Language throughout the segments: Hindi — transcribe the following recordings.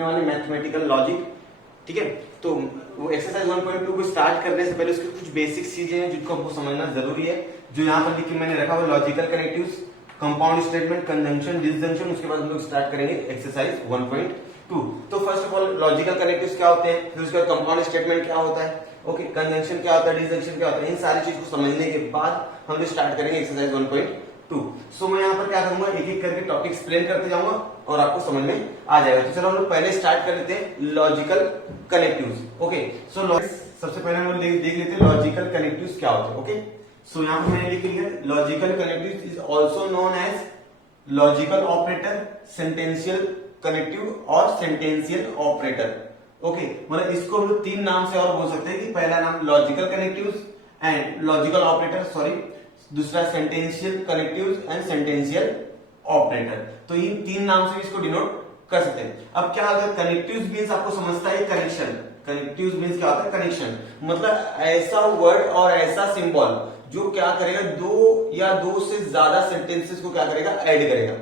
करने वाले मैथमेटिकल लॉजिक। ठीक है, तो वो एक्सरसाइज 1.2 को स्टार्ट करने से पहले उसकी कुछ बेसिक चीजें हैं जिनको हमको समझना जरूरी है। जो यहाँ पर लिख के मैंने रखा हुआ logical connectives, compound statement, conjunction, disjunction, उसके बाद हम लोग स्टार्ट करेंगे एक्सरसाइज 1.2। तो first of all logical connectives क्या होते हैं, फिर उसके बाद कंपाउंड स्टेटमेंट क्या होता है, ओके, कंजंक्शन क्या होता है, डिसजंक्शन क्या होता है, इन सारी चीज को समझने के बाद हम लोग स्टार्ट करेंगे एक्सरसाइज 1.2। सो मैं यहाँ पर क्या करूंगा, एक एक करके टॉपिक एक्सप्लेन करते जाऊंगा और आपको समझ में आ जाएगा। तो चलो हम लोग पहले स्टार्ट कर लेते हैं लॉजिकल कनेक्टिव्स। ओके, सो सबसे पहले हम लोग देख लेते हैं लॉजिकल कनेक्टिव्स क्या होते हैं। ओके, सो यहाँ पर मैंने लिख लिया logical connectives is also known as logical operator, sentential connective और सेंटेंशियल ऑपरेटर। ओके, मतलब इसको हम लोग तीन नाम से और बोल सकते हैं कि पहला नाम logical connectives and logical operator, sorry, दूसरा sentential connectives and sentential operator. तो इन तीन नाम से इसको डिनोट कर सकते हैं। अब क्या अगर कनेक्टिव्स मींस आपको समझता है कनेक्शन, कनेक्टिव्स मींस क्या होता है कनेक्शन, मतलब ऐसा वर्ड और ऐसा सिंबल जो क्या करेगा, दो या दो से ज्यादा सेंटेंसेस को क्या करेगा, ऐड करेगा,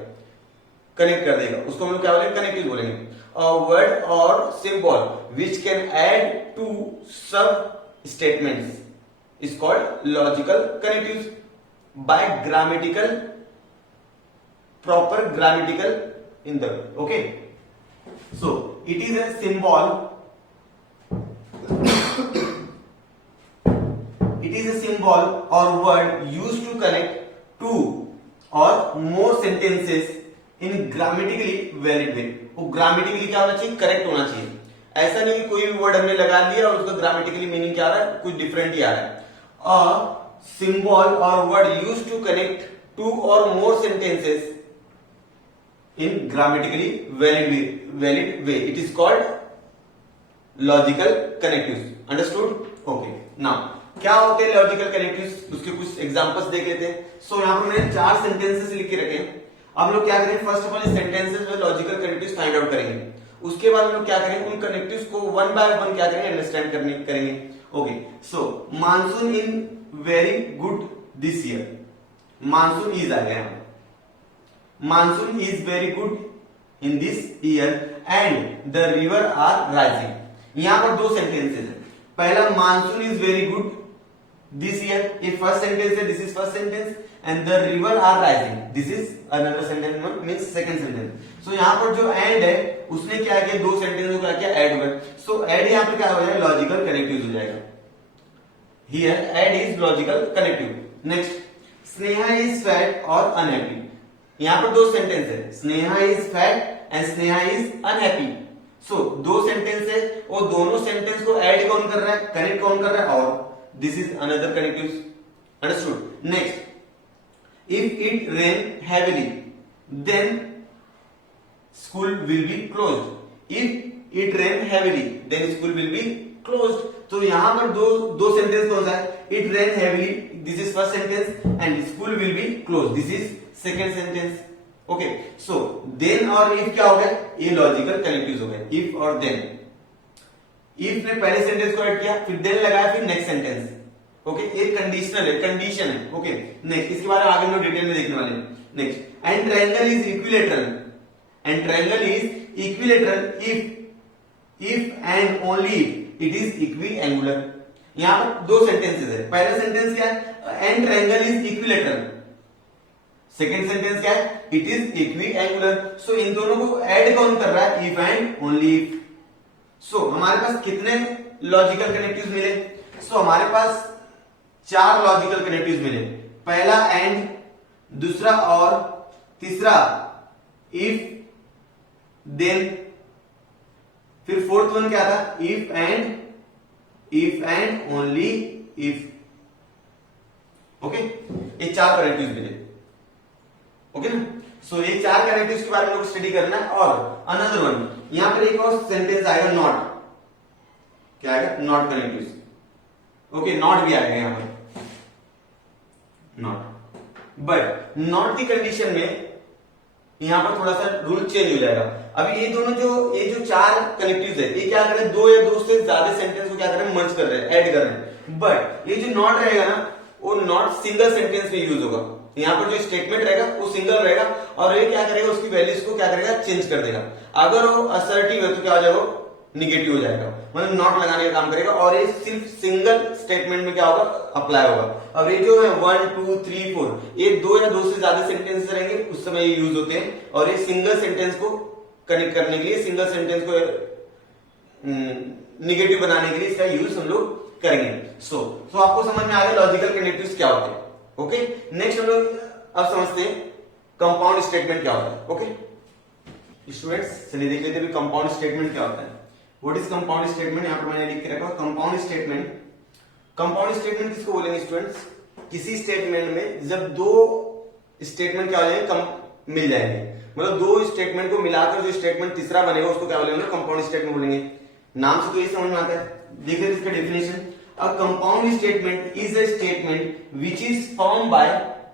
कनेक्ट कर देगा, उसको हम लोग क्या बोलेंगे, कनेक्टिव बोलेंगे। A word or symbol which can add to sub statements is called logical connectives by grammatical, proper grammatical in the, okay, so it is a symbol, it is a symbol or word used to connect two or more sentences in grammatically valid way. वो ग्रामेटिकली क्या होना चाहिए, करेक्ट होना चाहिए। ऐसा नहीं कि कोई भी वर्ड हमने लगा लिया और उसका ग्रामेटिकली मीनिंग क्या आ रहा है, कुछ डिफरेंट ही आ रहा है। अ सिंबल और word used to connect two और more sentences in grammatically valid way, it is called logical connectives. Understood? Okay, now क्या होते हैं लॉजिकल कनेक्टिव्स, उसके कुछ एग्जांपल्स देख लेते हैं। सो यहां पर मैंने 4 सेंटेंसेस लिख के रखे हैं। अब लोग क्या करेंगे, फर्स्ट ऑफ ऑल इस सेंटेंसेस में लॉजिकल कनेक्टिव्स फाइंड आउट करेंगे। उसके बाद हम लोग क्या करेंगे, उन कनेक्टिव्स को वन बाय वन क्या करेंगे, अंडरस्टैंड करेंगे। Okay, so monsoon in very good this year, monsoon is आ गया, monsoon is very good in this year and the river are rising. यहां पर दो सेंटेंसेस है। पहला monsoon is very good this year, ये फर्स्ट सेंटेंस है, this is first sentence, and the river are rising, this is another sentence means second sentence. So यहां पर जो एंड है उसने क्या किया, दो सेंटेंस को क्या किया, ऐड हुआ। सो ऐड यहां पर क्या हो जाएगा, लॉजिकल कनेक्टिव हो जाएगा। Here and is logical connective. Next, Sneha is fat और अनहैप्पी। यहां पर दो सेंटेंस है, Sneha is fat and Sneha is unhappy. So दो सेंटेंस है और दोनों सेंटेंस को ऐड कौन कर रहा है, कनेक्ट कौन कर रहा है, और this is another connective. Understood? Next, if it rain heavily then school will be closed, if it rain heavily then school will be closed। तो यहां पर दो सेंटेंस कौन सा है, it rain heavily, this is first sentence, and school will be closed, this is second sentence। Okay, so then और if क्या हो गया, ये लॉजिकल कनेक्टिव्स हो गए, if और then। if ने पहले सेंटेंस को ऐड किया, फिर then लगाया, फिर नेक्स्ट सेंटेंस। ओके, एक कंडीशनल है, कंडीशन है। ओके, नेक्स्ट, इसके बारे में आगे हम डिटेल में देखने वाले हैं। Next, and triangle is equilateral, and triangle is equilateral if and only it is equi angular. यहां पर दो सेंटेंसेस है। पहला सेंटेंस क्या है, and triangle is equilateral. Second sentence क्या है, इट इज इक्वी एंगुलर। सो इन दोनों को ऐड कौन कर रहा है, इफ एंड ओनली इफ। सो हमारे पास कितने लॉजिकल कनेक्टिव्स मिले, सो हमारे पास 4 लॉजिकल कनेक्टिव्स मिले। पहला एंड, दूसरा और, तीसरा इफ देन, फिर फोर्थ वन क्या था, if and only if. Okay, ये 4 कनेक्टिव्स मिले। ओके ना, सो ये 4 कनेक्टिव्स के बारे में लोग स्टडी करना है। और अनदर वन, यहां पर एक और सेंटेंस आएगा, नॉट। क्या आएगा, नॉट कनेक्टिव्स। ओके, नॉट भी आएगा यहां पर, नॉट। बट नॉट की कंडीशन में यहां पर थोड़ा सा रूल चेंज हो जाएगा। अभी ये जो 4 कनेक्टिव्स है, ये क्या कर रहे हैं, दो या दो से ज्यादा सेंटेंस को क्या कर रहे हैं, मर्ज कर रहे हैं, ऐड कर रहे हैं। बट ये जो नॉट रहेगा ना, वो नॉट सिंगल सेंटेंस में यूज होगा। तो यहाँ पर जो स्टेटमेंट रहेगा वो सिंगल रहेगा और ये क्या करेगा, उसकी वैल्यूज को क्या करेगा, चेंज कर देगा। अगर वो असर्टिव है तो क्या हो जाएगा, निगेटिव हो जाएगा, मतलब नॉट लगाने का काम करेगा और ये सिर्फ सिंगल स्टेटमेंट में क्या होगा, अप्लाई होगा। अब ये जो है 1 2 3 4 ये दो या दो से ज्यादा सेंटेंस रहेंगे उस समय ये यूज होते हैं और ये सिंगल सेंटेंस को कनेक्ट करने के लिए, सिंगल सेंटेंस को निगेटिव बनाने के लिए इसका यूज हम लोग करेंगे। सो आपको समझ में आ गया लॉजिकल कनेक्टिव्स क्या होते हैं। ओके, नेक्स्ट हम लोग अब समझते हैं कंपाउंड स्टेटमेंट क्या होता है। ओके स्टूडेंट्स, चलिए देख लेते हैं कंपाउंड स्टेटमेंट क्या होता है। व्हाट इज कंपाउंड स्टेटमेंट, यहां पर मैंने लिख के रखा कंपाउंड स्टेटमेंट। कंपाउंड स्टेटमेंट किसको बोलेंगे स्टूडेंट्स, किसी स्टेटमेंट में जब दो स्टेटमेंट क्या हो जाएंगे, मिल जाएंगे, मतलब दो स्टेटमेंट को मिलाकर जो स्टेटमेंट तीसरा बनेगा उसको क्या बोलेंगे, कंपाउंड स्टेटमेंट बोलेंगे। नाम से तो ये समझ में आता है। देखिए इसका definition, a compound statement is a statement which is form by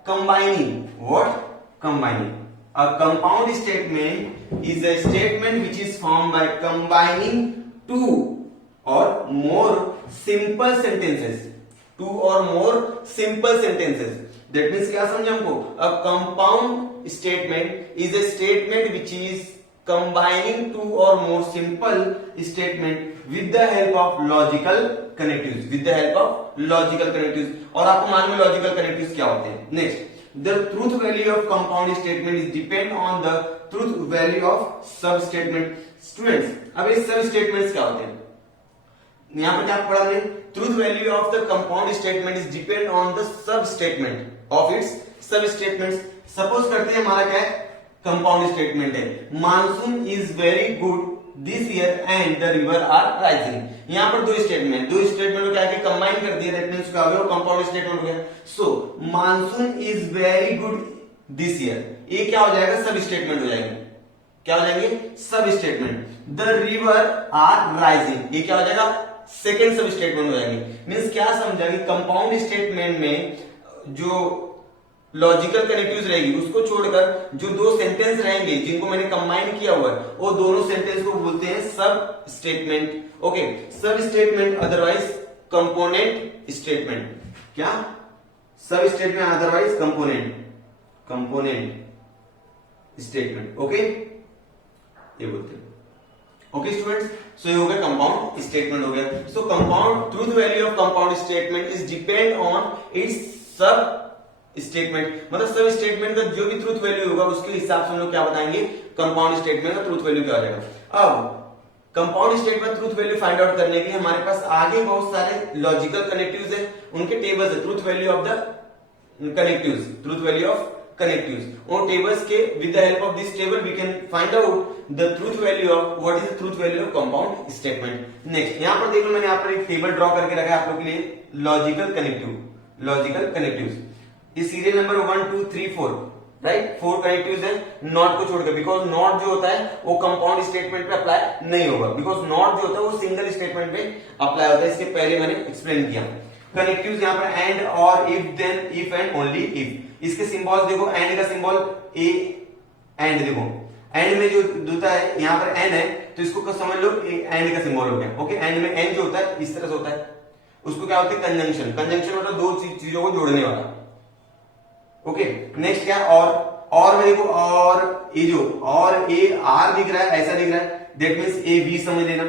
combining, what, combining. A compound statement is a statement which is form by combining two और मोर सिंपल सेंटेंसेस, टू और more simple sentences. That means क्या समझे हमको, a compound statement is a statement which is combining two or more simple statement with the help of logical connectives, with the help of logical connectives। और आपको मालूम है logical connectives क्या होते हैं। Next, the truth value of compound statement is depend on the truth value of sub statement। Students, अब ये सब स्टेटमेंट्स क्या होते हैं, यहां पर क्या पढ़ा हमने, truth value of the compound statement is depend on the sub statement of its sub statements। Suppose करते हैं हमारा क्या है, कंपाउंड स्टेटमेंट है, monsoon is very good this year and the river are rising. यहां पर दो स्टेटमेंट को क्या है, कंबाइन कर दिया, दैट मींस क्या हो गया, कंपाउंड स्टेटमेंट हो गया। So monsoon is very good this year, ये क्या हो जाएगा, सब स्टेटमेंट हो जाएंगे, क्या हो जाएंगे, sub statement. The river are rising, ये क्या हो जाएगा, सेकेंड सब स्टेटमेंट हो जाएंगे। मींस क्या समझा कि कंपाउंड स्टेटमेंट में जो लॉजिकल कनेक्टिव्स रहेगी उसको छोड़कर जो दो सेंटेंस रहेंगे जिनको मैंने कंबाइन किया हुआ है वो दोनों सेंटेंस को बोलते हैं सब स्टेटमेंट। ओके, सब स्टेटमेंट अदरवाइज कंपोनेंट स्टेटमेंट। क्या, सब statement otherwise component statement. Okay, ये बोलते हैं। ओके स्टूडेंट्स, सो ये हो गया कंपाउंड स्टेटमेंट हो गया। सो compound truth value of compound statement is depend on it's सब स्टेटमेंट, मतलब सब स्टेटमेंट का जो भी ट्रूथ वैल्यू होगा उसके हिसाब से हम लोग क्या बताएंगे, कंपाउंड स्टेटमेंट का ट्रूथ वैल्यू क्या हो जाएगा। अब compound statement truth value find out करने के लिए हमारे पास आगे बहुत सारे लॉजिकल कनेक्टिव्स है, उनके टेबल्स है, truth value of the connectives, truth value of connectives. और टेबल्स के with the help of this table we can find out the truth value of what is the truth value of compound statement. Next, यहां पर देख लो मैंने यहाँ पर एक टेबल ड्रॉ करके रखा है आप लोग के लिए, लॉजिकल कनेक्टिव्स। इस सीरियल नंबर 1 2 3 4 राइट, 4 कनेक्टिव्स है नॉट को छोड़कर, बिकॉज नॉट जो होता है वो कंपाउंड स्टेटमेंट पे अप्लाई नहीं होगा, बिकॉज नॉट जो होता है वो सिंगल स्टेटमेंट पे अप्लाई होता है, इसके पहले मैंने एक्सप्लेन किया। कनेक्टिव्स यहाँ पर and or if then if and only if, इसके सिंबल्स देखो, एंड का सिंबल ए एंड, देखो एंड में जो होता है यहाँ पर एन है तो इसको समझ लो एंड का सिंबल हो गया। ओके, एंड में एन जो होता है इस तरह से होता है, उसको क्या होता है, कंजंक्शन। कंजंक्शन मतलब दो चीजों को जोड़ने वाला। ओके, नेक्स्ट क्या, और में देखो, और ये जो और ए आर दिख रहा है, ऐसा दिख रहा है, दैट मींस ए बी समझ लेना।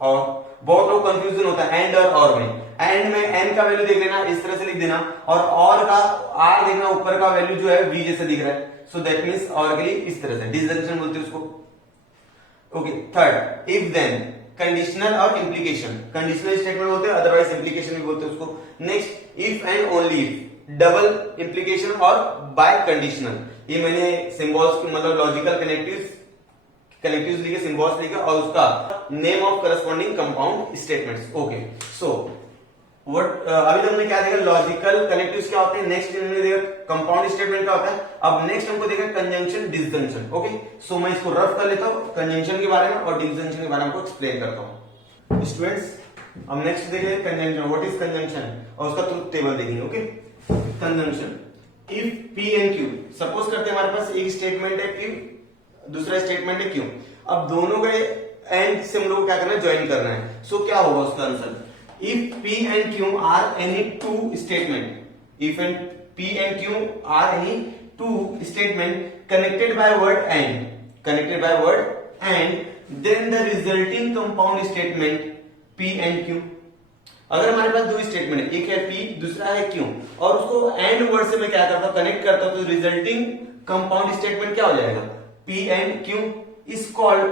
और बहुत लोग कंफ्यूजन होता है एंड और में, एंड में एन का वैल्यू देख लेना, इस तरह से लिख देना, और का आर देखना, ऊपर का वैल्यू जो है बी जैसा दिख रहा है, सो दैट मींस और के लिए इस तरह से डिसजंक्शन बोलते हैं उसको। Okay, third, if then, conditional or implication, conditional statement बोलते हैं, अदरवाइज इंप्लीकेशन भी बोलते हैं उसको। Next, if and only if, double implication or biconditional, ये मैंने सिंबल्स मतलब लॉजिकल कनेक्टिव्स लिखे, सिंबल्स लिखे और उसका name of corresponding compound statements. Okay, so what अभी हमने क्या देखा, लॉजिकल कनेक्टिव्स क्या होते हैं, नेक्स्ट हमने देखा कंपाउंड स्टेटमेंट क्या होता है, अब नेक्स्ट हमको देखा कंजंक्शन डिसजंक्शन। ओके, सो मैं इसको रफ कर लेता हूं कंजंक्शन के बारे में और डिसजंक्शन के बारे में आपको एक्सप्लेन करता हूं। स्टूडेंट्स, अब नेक्स्ट देखेंगे कंजंक्शन, व्हाट इज कंजंक्शन और उसका ट्रूथ टेबल देखेंगे। Okay, conjunction, if P and Q, suppose करते हैं हमारे पास एक स्टेटमेंट है पी, दूसरा स्टेटमेंट है क्यू, अब दोनों के एंड से हम लोग क्या करना है, ज्वाइन करना है। सो क्या होगा उसका answer, if P and Q are any two statement, if and P and Q are any two statement connected by word and then the resulting compound statement P and Q. अगर हमारे पास दो स्टेटमेंट है, एक है P दूसरा है Q, और उसको एंड वर्ड से मैं क्या करता हूं, कनेक्ट करता हूं, तो रिजल्टिंग कंपाउंड स्टेटमेंट क्या हो जाएगा, P and Q is called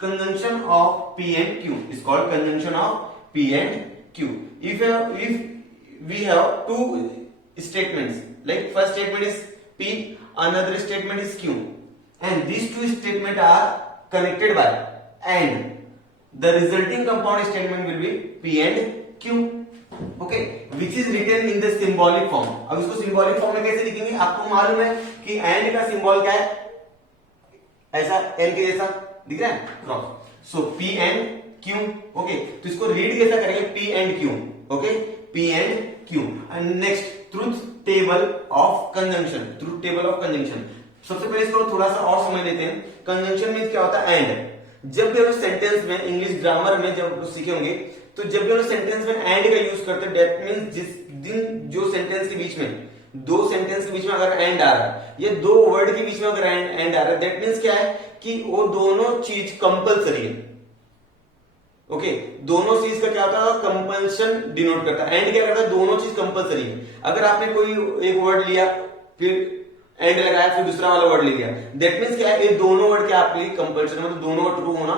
conjunction of P and Q is called conjunction of P and Q. If we have two statements, like first statement is P, another statement is Q, and these two statements are connected by and the resulting compound statement will be P and Q, okay, which is written in the symbolic form. अब इसको symbolic form में कैसे लिखेंगे, आपको मालूम है कि and का सिंबल क्या है, ऐसा L के जैसा दिख रहा है, cross. So P and Q, okay, तो इसको रीड कैसा करेंगे, P and Q, okay, P and Q. And next truth table of conjunction. Truth table of conjunction, सबसे पहले इसको थोड़ा सा और समझ लेते हैं. कंजंक्शन मींस क्या होता है, एंड. जब भी हम सेंटेंस में इंग्लिश ग्रामर में जब सीखे होंगे, तो जब भी हम सेंटेंस में एंड का यूज करते हैं, दैट मींस जिस दिन जो सेंटेंस के बीच में, दो सेंटेंस के बीच में अगर एंड आ रहा है, या दो वर्ड के बीच में अगर एंड आ रहा है, दैट मींस क्या है कि वो दोनों चीज कंपलसरी है. ओके, दोनों चीज का क्या होता है, कंपल्शन डिनोट करता है. एंड क्या करता है, दोनों चीज कंपलसरी है. अगर आपने कोई एक वर्ड लिया, फिर एंड लगाया, फिर दूसरा वाला वर्ड ले लिया, दैट मींस क्या है, ये दोनों वर्ड क्या आपके लिए कंपल्सरी, मतलब दोनों वर्ड ट्रू होना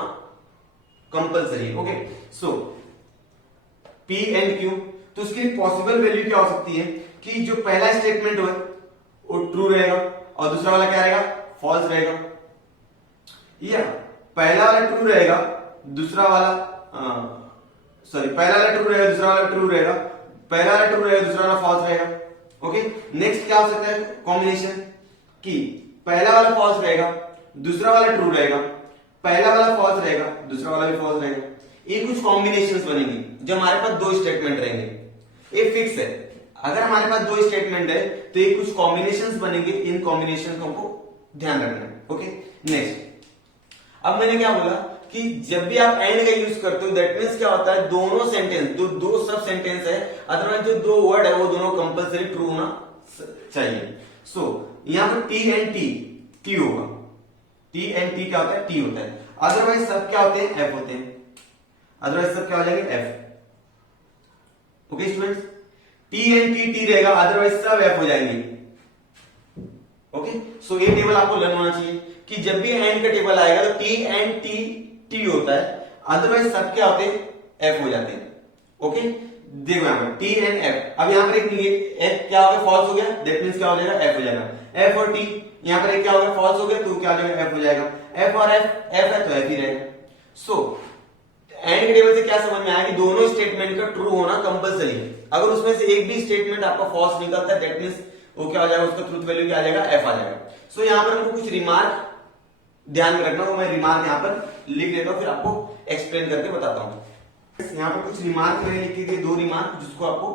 compulsory. Okay, so P and Q, तो उसकी पॉसिबल वैल्यू क्या हो सकती है कि जो पहला स्टेटमेंट हो वो ट्रू रहेगा और दूसरा वाला क्या रहेगा, फॉल्स रहेगा, या पहला वाला ट्रू रहेगा, दूसरा वाला पहला वाला ट्रू रहेगा, दूसरा वाला ट्रू रहेगा, पहला वाला ट्रू रहेगा, दूसरा वाला फॉल्स रहेगा. ओके, नेक्स्ट क्या हो सकता है, कॉम्बिनेशन कि पहला वाला फॉल्स रहेगा, दूसरा वाला ट्रू रहेगा, पहला वाला फॉल्स रहेगा, दूसरा वाला भी फॉल्स रहेगा. ये कुछ कॉम्बिनेशंस बनेंगी जब हमारे पास दो स्टेटमेंट रहेंगे. ये फिक्स है, अगर हमारे पास दो स्टेटमेंट है तो ये कुछ कॉम्बिनेशंस बनेंगे. इन कॉम्बिनेशन को हमको ध्यान रखना है. ओके, नेक्स्ट, अब मैंने क्या बोला कि जब भी आप एंड का यूज करते हो, दैट मींस क्या होता है, दोनों सेंटेंस, दो सब सेंटेंस है, अदरवाइज जो दो वर्ड है वो दोनों कंपलसरी ट्रू होना चाहिए. सो यहां पर T एंड T होगा. T एंड T क्या होता है, T होता है. अदरवाइज सब क्या होते हैं, F होते हैं. अदरवाइज सब क्या हो जाएंगे, F. Okay students, T and T रहेगा, अदरवाइज सब F हो जाएंगे. ओके, सो ये टेबल आपको लर्न होना चाहिए कि जब भी एंड का टेबल आएगा तो T एंड T होता है, अदरवाइज सब क्या होते हैं, F हो जाते हैं. ओके, देखो यहां पर T एंड F. अब यहां पर एक F क्या हो गया, फॉल्स हो गया, दैट मींस क्या हो जाएगा, F हो जाएगा. F और T, यहां पर एक क्या हो गया, फॉल्स हो गया, तो क्या हो जाएगा, F हो जाएगा. F और F है तो F ही रहेगा. सो एंड के टेबल से क्या समझ में आया कि दोनों स्टेटमेंट का ट्रू होना कंपलसरी है. अगर उसमें से एक भी स्टेटमेंट आपका फॉल्स निकलता है, दैट मींस वो क्या हो जाएगा, उसका ट्रूथ वैल्यू क्या आ जाएगा, F आ जाएगा. सो यहां पर हमको कुछ रिमार्क ध्यान में रखना, वो मैं रिमार्क यहां पर लिख लेता हूं, फिर आपको एक्सप्लेन करके बताता हूं. यहां पर कुछ रिमार्क मैंने लिखे थे, दो रिमार्क जिसको आपको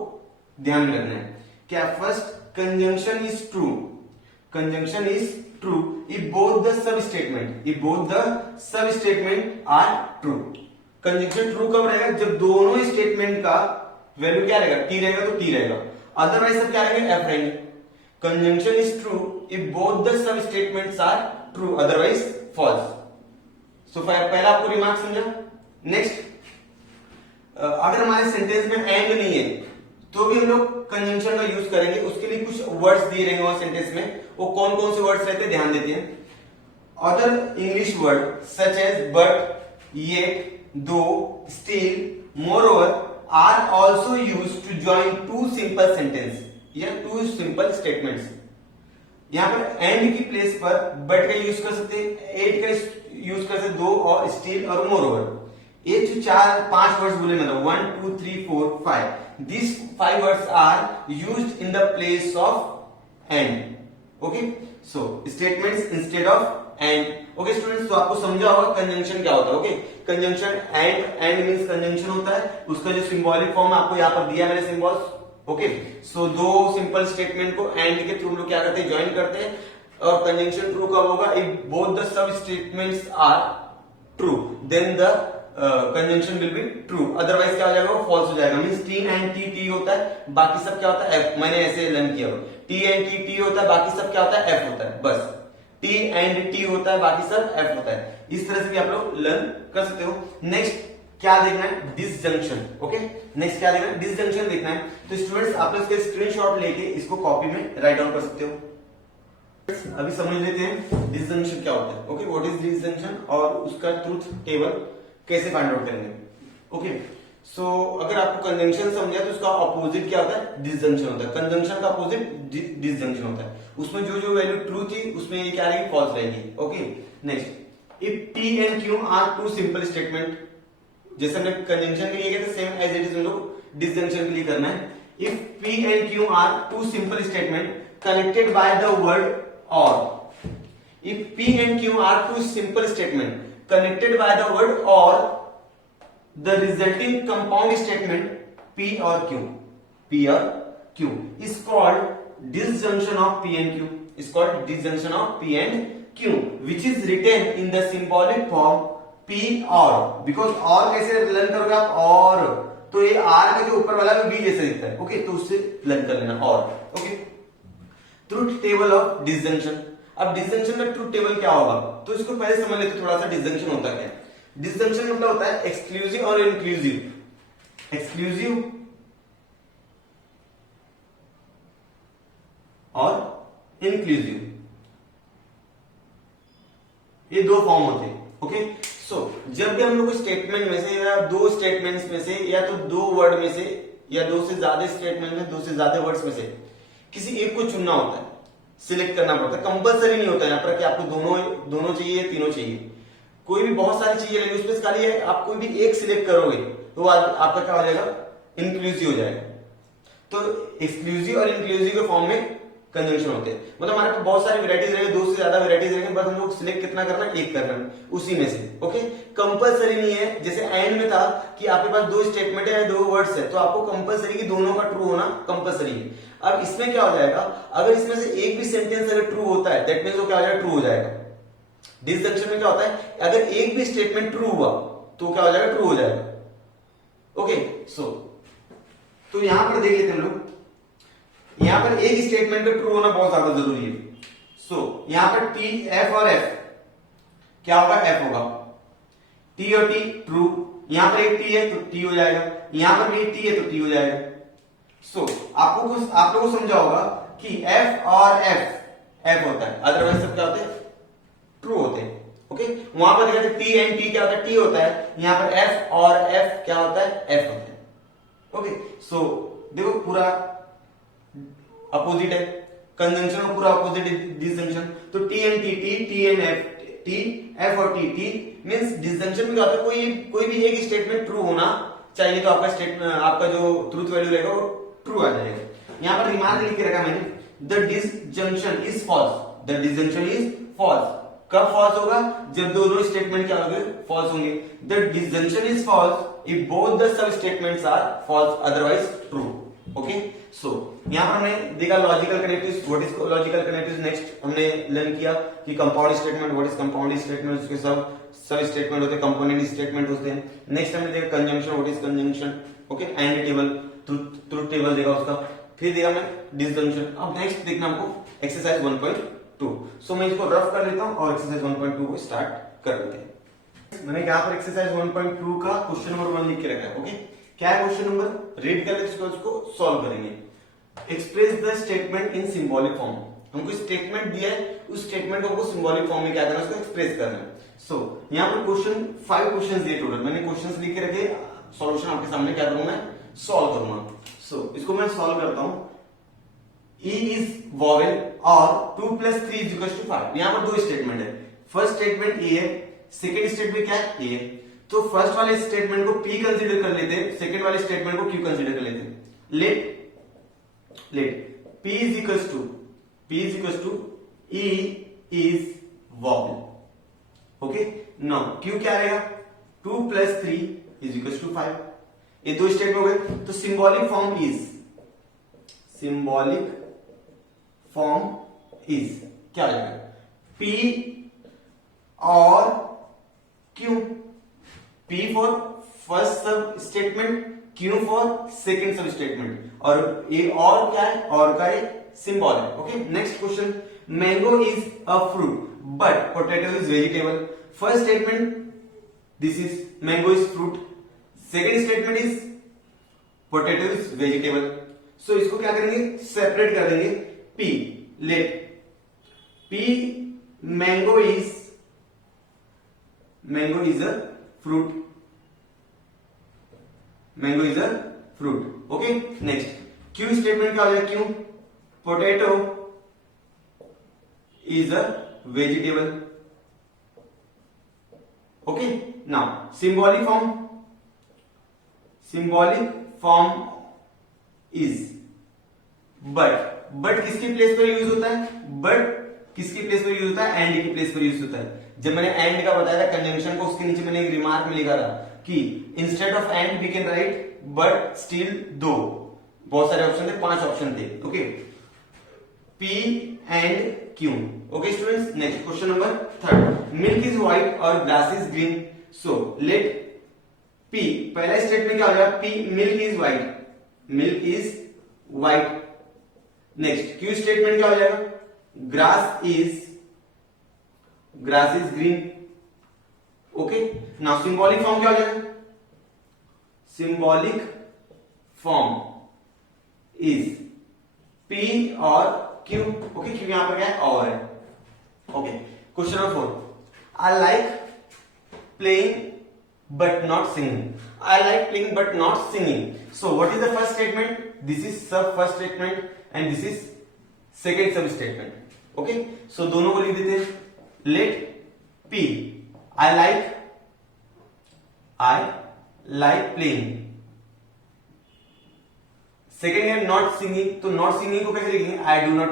ध्यान में रखना है. क्या, first, conjunction is true. Conjunction is true if both the sub statement are true. Conjunction true कब रहेगा, जब दोनों स्टेटमेंट का वैल्यू क्या रहेगा, T रहेगा तो T रहेगा, अदरवाइज सब क्या रहेंगे, F रहेंगे. Conjunction is true if both the sub statements are true, otherwise false. So पहला आपको रिमार्क समझा. नेक्स्ट, अगर हमारे सेंटेंस में एंड नहीं है तो भी हम लोग कंजंक्शन का यूज करेंगे. उसके लिए कुछ वर्ड्स दिए रहेंगे वहां सेंटेंस में, वो कौन कौन से वर्ड्स रहते हैं ध्यान देते हैं. Other English word such as but, yet, though, still, moreover are also used to join two simple sentence या टू सिंपल स्टेटमेंट्स. यहां पर एंड की प्लेस पर बट का यूज कर सकते हैं, एट का यूज कर सकते, दो और स्टिल और मोरओवर. ये जो पांच वर्ड्स बोले, मतलब 1 2 3 4 5, these 5 words are used in the place of and. Okay, so statements instead of and. Okay students, तो आपको समझा होगा कंजंक्शन क्या होता है. Okay, conjunction and means conjunction होता है, उसका जो सिंबॉलिक फॉर्म आपको यहाँ पर दिया मैंने सिंबल्स. ओके, सो दो सिंपल स्टेटमेंट को एंड के थ्रू हम लोग क्या करते हैं, ज्वाइन करते हैं. और कंजंक्शन ट्रू कब होगा, if both the sub statements are true, then the conjunction will be true, otherwise क्या हो जाएगा, वो फॉल्स हो जाएगा। मींस टी एंड टी होता है, बाकी सब क्या होता है एफ। मैंने ऐसे लर्न किया, टी एंड टी होता है, बाकी सब क्या होता है एफ होता है। बस टी एंड टी होता है, बाकी सब एफ होता है। इस तरह से भी आप लोग लर्न कर सकते हो। नेक्स्ट क्या देखना है, डिसजंक्शन। ओके, नेक्स्ट क्या देखना है, डिसजंक्शन देखना है। तो स्टूडेंट्स आप लोग इसके स्क्रीनशॉट लेके इसको कॉपी में राइट डाउन कर सकते हो। अभी समझ लेते हैं डिसजंक्शन क्या होता है। ओके, व्हाट इज डिसजंक्शन और उसका ट्रूथ टेबल कैसे फाइंड आउट करेंगे। ओके, सो अगर आपको कंजंक्शन समझा तो उसका ऑपोजिट क्या होता है, डिसजंक्शन होता है। कंजंक्शन का ऑपोजिट डिसजंक्शन होता है। उसमें जो जो वैल्यू ट्रू थी उसमें ये क्या रहेगी, फॉल्स रहेगी। Okay, next if T and Q are two simple statement, जैसे हमने कंजंक्शन के लिए किया था सेम एज इट इज हम लोग डिसजंक्शन के लिए करना है। If P and Q are two simple statement connected by the word or, if P and Q are two simple statement connected by the word or, the resulting compound statement P or Q is called disjunction of P and Q, is called disjunction of P and Q, which is written in the symbolic form P or, because or कैसे लर्न करोगे आप, और तो ये R का जो ऊपर वाला V जैसे दिखता है। ओके, तो उससे लर्न कर लेना और। Okay, truth table of disjunction. अब डिसजंक्शन का ट्रूथ टेबल क्या होगा, तो इसको पहले समझ लेते थोड़ा सा। डिसजंक्शन होता क्या है, डिसजंक्शन मतलब होता है एक्सक्लूसिव और इंक्लूसिव। एक्सक्लूसिव और इंक्लूसिव, ये दो फॉर्म होते हैं। ओके, सो जब भी हम लोग स्टेटमेंट में से या दो स्टेटमेंट्स में से या तो दो वर्ड में से या दो से ज्यादा स्टेटमेंट में, दो से ज्यादा वर्ड्स में से किसी एक को चुनना होता है, सिलेक्ट करना पड़ता है। कंपलसरी नहीं होता है यहाँ पर कि आपको दोनों चाहिए, तीनों चाहिए। कोई भी बहुत सारी चीजें रहेंगी, उसमें खाली है आप कोई भी एक सिलेक्ट करोगे तो आपका क्या हो जाएगा, इंक्लूसिव हो जाएगा। तो एक्सक्लूसिव और इंक्लूसिव के फॉर्म में कंजंक्शन होते हैं। मतलब हमारे पास बहुत सारी वैरायटीज रहेंगे, दो से ज्यादा वैरायटीज रहेंगे, बस हम लोग सिलेक्ट कितना करना है, एक करना है उसी में से। ओके, कंपलसरी नहीं है। जैसे एंड में था कि आपके पास दो स्टेटमेंट है, दो वर्ड्स है, तो आपको कंपलसरी की दोनों का ट्रू होना कंपलसरी है। अब इसमें क्या हो जाएगा, अगर इसमें से एक भी सेंटेंस अगर ट्रू होता है, दैट मींस वो क्या हो जाएगा, ट्रू हो जाएगा। डिसजंक्शन में क्या होता है, अगर एक भी स्टेटमेंट ट्रू हुआ तो क्या हो जाएगा, ट्रू हो जाएगा। ओके, सो तो यहां पर देख लेते हम लोग, यहां पर एक स्टेटमेंट का ट्रू होना बहुत ज्यादा जरूरी है। सो यहां पर टी, एफ और एफ क्या होगा, एफ होगा। टी और टी ट्रू, यहां पर एक टी है तो टी हो जाएगा, यहां पर भी एक टी है तो टी हो जाएगा। सो आप लोगों को समझा होगा कि एफ और एफ होता है, अदरवाइज सब क्या होते हैं, ट्रू होते हैं। ओके, वहां पर देखा टी एंड टी क्या होता है, टी होता है। यहां पर एफ और एफ क्या होता है, एफ होता है। ओके, सो देखो पूरा अपोजिट है, कंजंक्शन में पूरा अपोजिट डिसजंक्शन। तो T and T and F, T F और टी मींस डिसजंक्शन में क्या होता है, कोई भी एक स्टेटमेंट ट्रू होना चाहिए, तो आपका जो ट्रूथ वैल्यू रहेगा वो ट्रू आ जाएगा। यहां पर रिमार्क लिख के रखा मैंने, the disjunction is false. The disjunction is false. कब फॉल्स होगा, जब दोनों स्टेटमेंट क्या होंगे, फॉल्स होंगे। The disjunction is false if both the sub statements are false, otherwise true. Okay, so यहां पर हमने देखा logical connectives, what is logical connectives. Next हमने लर्न किया कि compound statement, what is compound statement, उसके सब स्टेटमेंट होते हैं, कंपोनेंट स्टेटमेंट होते हैं। नेक्स्ट हमने देखा conjunction, what is conjunction. Okay, and table, truth table देखा उसका, फिर देखा मैं डिसजंक्शन। अब नेक्स्ट देखना हमको एक्सरसाइज 1.2। सो मैं इसको रफ कर लेता हूं और एक्सरसाइज 1.2 को स्टार्ट कर लेते हैं। मैंने यहाँ पर एक्सरसाइज 1.2 का क्वेश्चन नंबर 1 लिख के रखा है। ओके, क्या है क्वेश्चन नंबर, रीड कर लेते उसको सॉल्व करेंगे। Express the statement in symbolic form. हमको स्टेटमेंट दिया है, उस स्टेटमेंट को हमको सिंबॉलिक फॉर्म में क्या करना है, उसको एक्सप्रेस करना है। सो यहाँ पर क्वेश्चन 5 क्वेश्चन दिए टोटल, मैंने क्वेश्चन लिख के रखे, सॉल्यूशन आपके सामने क्या करूंगा, मैं सॉल्व करूंगा। सो इसको मैं सॉल्व करता हूं। E is vowel और 2 + 3 = 5। यहां पर दो स्टेटमेंट है, फर्स्ट स्टेटमेंट ए है, सेकंड स्टेटमेंट क्या है, ए है। तो फर्स्ट वाले स्टेटमेंट को P कंसीडर कर लेते हैं, सेकंड वाले स्टेटमेंट को Q कंसीडर कर लेते हैं। Let P = E is vowel। Okay, now Q क्या रहेगा, 2 + 3 = 5। ये दो स्टेटमेंट हो गए। तो सिंबॉलिक फॉर्म इज क्या हो जाएगा, P और Q। P फॉर फर्स्ट सब स्टेटमेंट, Q फॉर सेकेंड सब स्टेटमेंट, और ये और क्या है, और का एक सिंबल है। Okay, next question, mango is a fruit but potato is vegetable. First statement, this is mango is fruit, second statement is potato is vegetable. So इसको क्या करेंगे, सेपरेट कर देंगे। P, let P mango is a fruit, mango is a fruit. Okay, next Q statement क्या हो जाएगा, Q potato is a vegetable. Okay, now symbolic form is but किसकी प्लेस पर यूज होता है, बट किसकी प्लेस पर यूज होता है, एंड की प्लेस पर यूज होता है। जब मैंने एंड का बताया था कंजंक्शन को, उसके नीचे मैंने एक रिमार्क में लिखा था कि instead of and we can write but still though. बहुत सारे ऑप्शन थे, 5 ऑप्शन थे। Okay, P and Q। Okay students, next question number 3, milk is white और grass is green. So let P, पहला स्टेटमेंट क्या हो जाएगा, P milk is white. Next Q statement क्या हो जाएगा, grass is green. Okay, now symbolic form क्या हो जाएगा, सिंबॉलिक फॉर्म इज P और Q। ओके, क्योंकि यहां पर क्या है, और है। Okay, question number 4, I like playing but not singing. I like playing but not singing. So what is the first statement? This is sub first statement and this is second sub statement. Okay, so दोनों को लिख देते हैं। Let P, I like playing। Second है नॉट सिंगिंग, तो नॉट सिंगिंग को कैसे लिखेंगे, I do not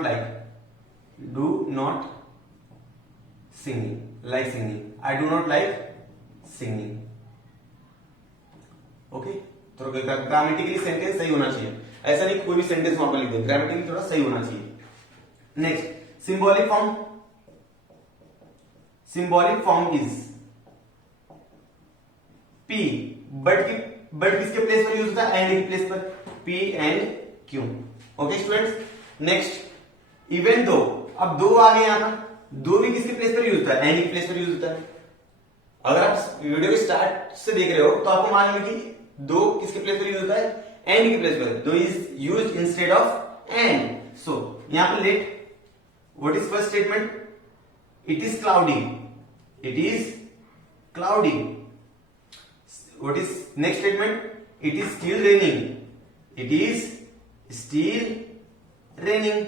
like singing। Okay, तो ग्रामेटिकली सेंटेंस सही होना चाहिए, ऐसा नहीं कोई भी सेंटेंस वहां पर लिख दे, ग्रामेटिकली थोड़ा सही होना चाहिए। Next symbolic form is P, but किसके प्लेस पर यूज होता है, एंड की प्लेस पर, P and Q। Okay students, next even though, अब दो आ गए यहां पर, दो भी किसके प्लेस पर यूज होता है, एंड की प्लेस पर यूज होता है। अगर आप वीडियो के स्टार्ट से देख रहे हो तो आपको मालूम है कि दो किसके प्लेस पर यूज होता है, एंड की प्लेस पर। Though is used instead of and. So यहां पर let, what is first statement, it is cloudy. What is next statement, it is still raining.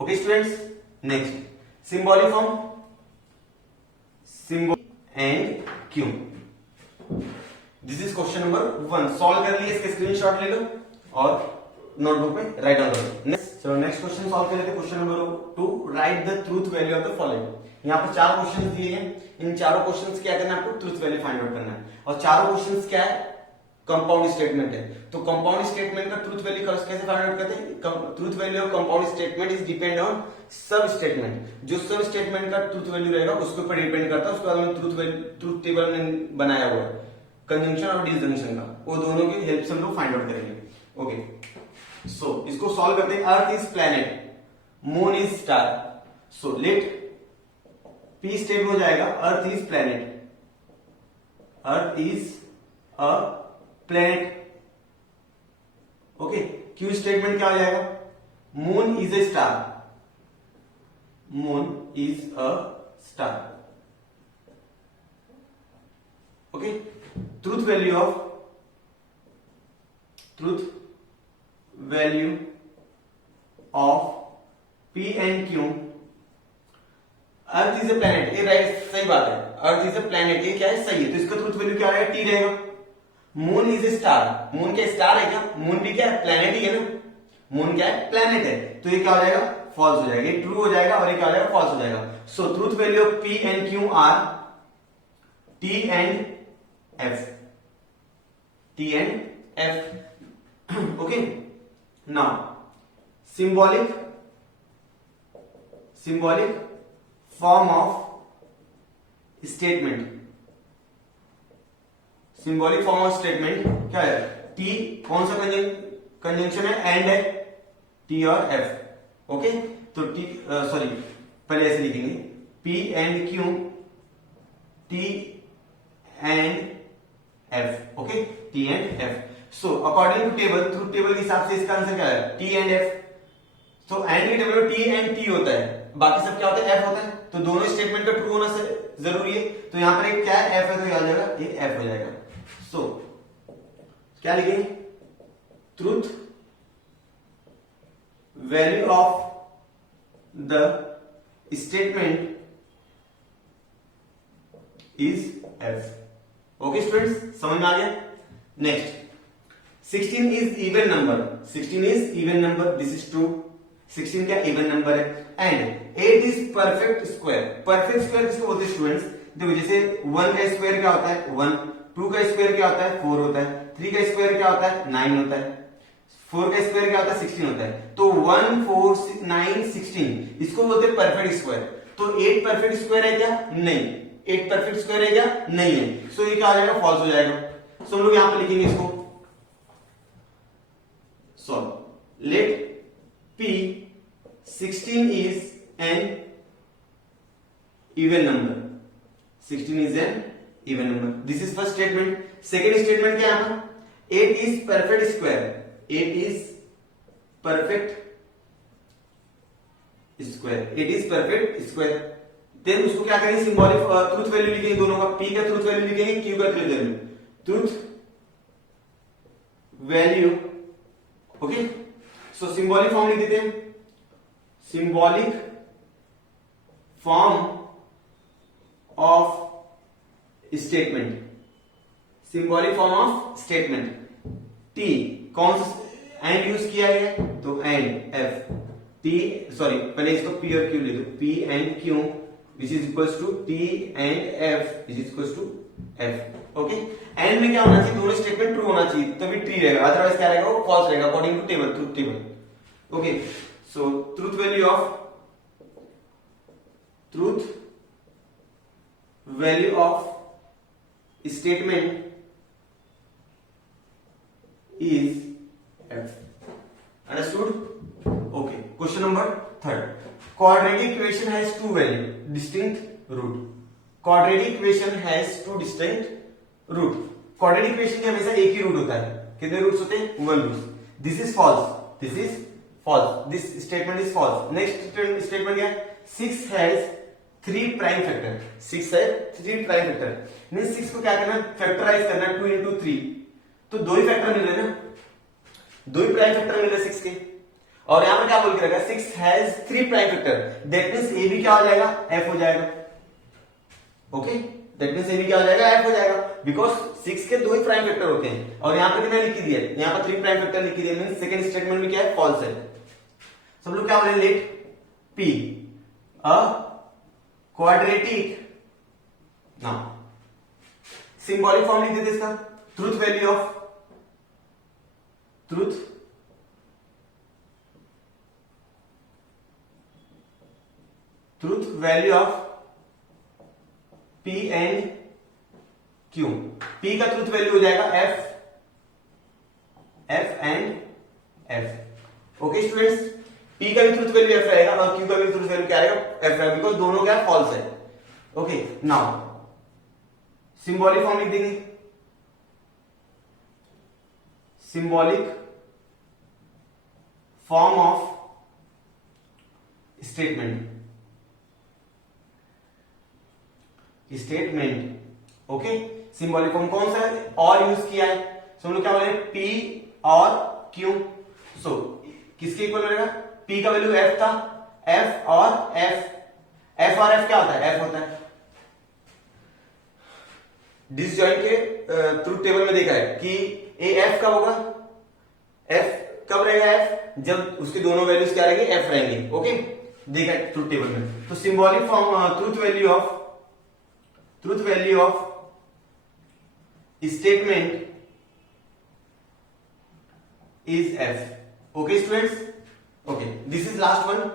Okay students, next symbolic form, symbol and Q। This is question number 1, solve कर लिए, इसके स्क्रीनशॉट ले लो और नोटबुक में राइट डाउन करो। चलो नेक्स्ट क्वेश्चन सॉल्व कर लेते हैं। Question number 2, right the truth value of the following. यहाँ पर 4 क्वेश्चन दिए हैं, इन चारों क्वेश्चन क्या करना है आपको, ट्रूथ वैल्यू फाइंड आउट करना है। और चारों क्वेश्चन क्या है, कंपाउंड स्टेटमेंट है। तो कंपाउंड स्टेटमेंट का ट्रूथ वैल्यू कैसे फाइंड आउट करते हैं, truth value of compound statement is depend on सब स्टेटमेंट। जो सब स्टेटमेंट का ट्रूथ वैल्यू रहेगा उसके ऊपर डिपेंड करता है। उसके बाद में ट्रूथ टेबल में बनाया हुआ है कंजंक्शन और डिसजंक्शन का, वो दोनों की हेल्प से हम लोग फाइंड आउट करेंगे। ओके, सो इसको सॉल्व करते हैं। Earth is planet, moon is star. So let P statement हो जाएगा, earth is a planet. Okay, Q statement क्या हो जाएगा, moon is a star. Okay, truth value of P and Q, earth is a planet, ये राइट सही बात है, अर्थ इज ए प्लैनेट, ये क्या है, सही है। तो इसका ट्रूथ वैल्यू क्या रहेगा, T रहेगा। Moon is a star, moon क्या स्टार है क्या, मून भी क्या है, प्लैनेट ही है ना, मून क्या है, प्लैनेट है। तो ये क्या हो जाएगा, फॉल्स हो जाएगा, ये ट्रू हो जाएगा और ये क्या हो जाएगा, फॉल्स हो जाएगा। So truth value of P and Q are T and F। Okay, now symbolic form of statement symbolic form of statement क्या है? टी कौन सा कंजंक्शन है? एंड है, टी और एफ। ओके, तो टी सॉरी पहले ऐसे लिखेंगे, P and Q, T and F. Okay, T and F. So according to table, through table के हिसाब से इसका आंसर क्या है? T and F. तो एंड के टेबल में टी एंड टी होता है, बाकी सब क्या होता है? एफ होता है। तो दोनों स्टेटमेंट का ट्रू होना जरूरी है। तो यहां पर एक क्या है? एफ है, तो यह आ जाएगा, ये एफ हो जाएगा। सो क्या लिखेंगे? Truth value of the statement is F. Okay students, समझ में आ गया? Next, 16 is even number. 16 is even number, this is true. 16 क्या इवन नंबर है? And 8 is perfect square. Perfect square किसको बोलते हैं स्टूडेंट्स? देखो, जैसे 1 का स्क्वायर क्या होता है? 1। 2 का स्क्वायर क्या होता है? 4 होता है। 3 का स्क्वायर क्या होता है? 9 होता है। 4 का स्क्वायर क्या होता है? 16 होता है। तो 1 4 9 16 इसको बोलते हैं परफेक्ट स्क्वायर। तो 8 परफेक्ट स्क्वायर है क्या? नहीं। 8 परफेक्ट स्क्वायर है क्या? नहीं है। सो ये क्या आ जाएगा? फॉल्स हो जाएगा। सो हम लोग यहां पर लिखेंगे इसको, सो let P 16 is an even number. 16 is an even number. This is first statement. Second statement क्या है यहाँ पर? 8 is perfect square. 8 is perfect square. 8 is perfect square. Then उसको क्या करेंगे? सिंबॉलिक ट्रूथ वैल्यू लिखेंगे दोनों का। P का ट्रूथ वैल्यू लिखेंगे, Q का truth value. Truth value, okay. So symbolic form लिख देते हैं। Symbolic form of statement, symbolic form of statement. T कौन सा एंड यूज किया है? तो एंड एफ। टी सॉरी पहले इसको पी और क्यू ले दो, P and Q which is equals to T and F which is equals to F. Okay, and में क्या होना चाहिए? दोनों स्टेटमेंट ट्रू होना चाहिए, तभी ट्री रहेगा, अदरवाइज क्या रहेगा? वो फॉल्स रहेगा according to table, truth table. Okay, so truth value of statement is F. Understood? Okay, question number 3rd। quadratic equation has two value distinct root. quadratic equation has two distinct root. quadratic equation के हमेशा एक ही रूट होता है। कितने रूट्स होते हैं? 1 root. This is false, this is false, this statement is false. Next statement क्या है? 6 हैज 3 प्राइम फैक्टर। 6 है 3 प्राइम फैक्टर। मींस 6 को क्या करना है? फैक्टराइज करना है 2 into 3। तो दो ही फैक्टर मिल रहे ना, दो ही प्राइम फैक्टर मिल रहे 6 के। और यहां पर क्या बोल के रखा? 6 has 3 prime factor. That means A भी क्या हो जाएगा? एफ हो जाएगा। ओके, दैट मींस ए भी क्या हो जाएगा? एफ हो जाएगा, बिकॉज 6 के दो ही प्राइम फैक्टर होते हैं। और यहां पर कितना लिख दिया? यहां पर 3 प्राइम फैक्टर लिख दिया, मींस सेकंड स्टेटमेंट में क्या है? फॉल्स है। सब लोग क्या बोले? Let P a quadratic, now symbolic form लिख देते इसका। Truth value of truth value of P and Q। P का ट्रूथ वैल्यू हो जाएगा F and F। Okay students, P का भी ट्रूथ वैल्यू F रहेगा और Q का भी ट्रूथ वैल्यू क्या रहेगा? F रहेगा, बिकॉज दोनों क्या फॉल्स है। ओके, नाउ सिंबॉलिक फॉर्म लिख देंगे। Symbolic form of statement, okay. Symbolic form कौन सा है? और यूज किया है। सो हम लोग क्या बोले? P और Q। सो किसके इक्वल रहेगा? P का वैल्यू F था, F और F क्या होता है? F होता है। डिसजॉइंट के ट्रूथ टेबल में देखा है कि ए एफ कब होगा? एफ कब रहेगा? एफ जब उसके दोनों वैल्यूज क्या रहेंगे? एफ रहेंगे। ओके, देखा है ट्रूथ टेबल में। तो symbolic form truth value of statement is F. Okay students, okay, this is last one.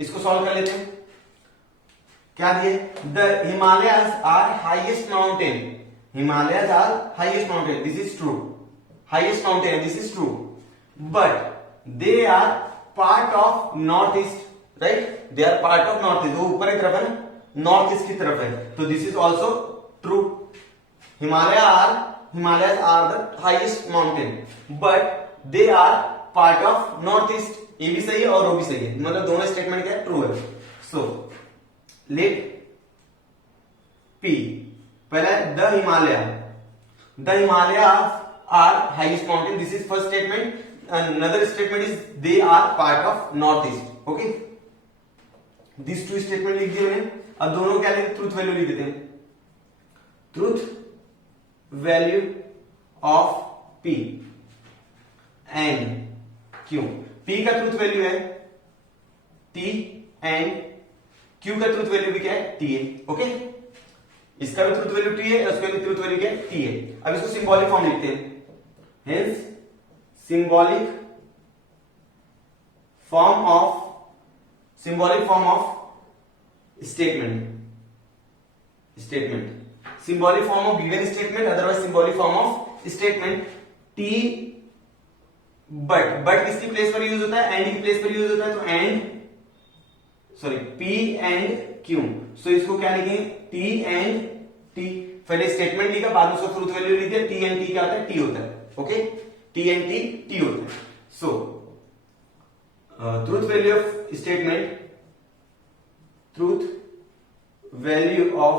इसको सॉल्व कर लेते हैं। क्या दिए? The Himalayas are highest mountain Himalayas are highest mountain, this is true. Highest mountain, this is true. But they are part of northeast, right? They are part of northeast. वो ऊपर की तरफ है ना, नॉर्थ ईस्ट की तरफ है, तो this is also true. Himalayas are the highest mountain, but they are part of northeast. ये भी सही है और वो भी सही है, मतलब दोनों स्टेटमेंट क्या है, ट्रू है. सो लेट P पहला the Himalaya are highest mountain, this is first statement. Another statement is they are part of northeast. Okay, these two statement लिख दिए मैंने. अब दोनों क्या लिखे, ट्रूथ वैल्यू लिख देते हैं. Truth value of P and Q. P का ट्रूथ वैल्यू है T एंड Q का ट्रूथ वैल्यू भी क्या है, T है. ओके, इसका भी ट्रूथ वैल्यू T है, उसका भी ट्रूथ वैल्यू क्या है, T है. अब इसको सिंबॉलिक फॉर्म लिखते हैं. Hence symbolic form of statement. Symbolic form of given statement, otherwise symbolic form of statement. T but किसकी प्लेस पर यूज होता है, एंड की प्लेस पर यूज होता है, तो P एंड Q. सो इसको क्या लिखेंगे, T एंड T. पहले स्टेटमेंट लिखा, बाद में उसको ट्रूथ वैल्यू लिख दिया. T एंड T क्या होता है, T होता है. ओके, T एंड T होता है. So truth value of statement, truth value of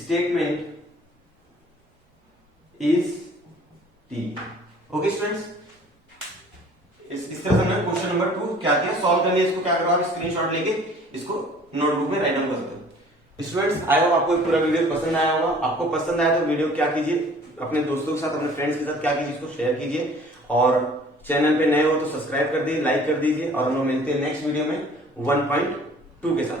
statement is T. Okay students, इस तरह से हमने क्वेश्चन नंबर 2 क्या किया, सॉल्व कर लिया. इसको क्या करो, आप स्क्रीनशॉट लेके इसको नोटबुक में राइट डाउन कर सकते हो. स्टूडेंट्स, आई होप आपको पूरा वीडियो पसंद आया होगा. आपको पसंद आया तो वीडियो क्या कीजिए, अपने दोस्तों के साथ, अपने फ्रेंड्स के साथ क्या कीजिए, इसको शेयर कीजिए. और चैनल पे नए हो तो सब्सक्राइब कर दीजिए, लाइक कर दीजिए. और हम लोग मिलते हैं नेक्स्ट वीडियो में 1.2 के साथ.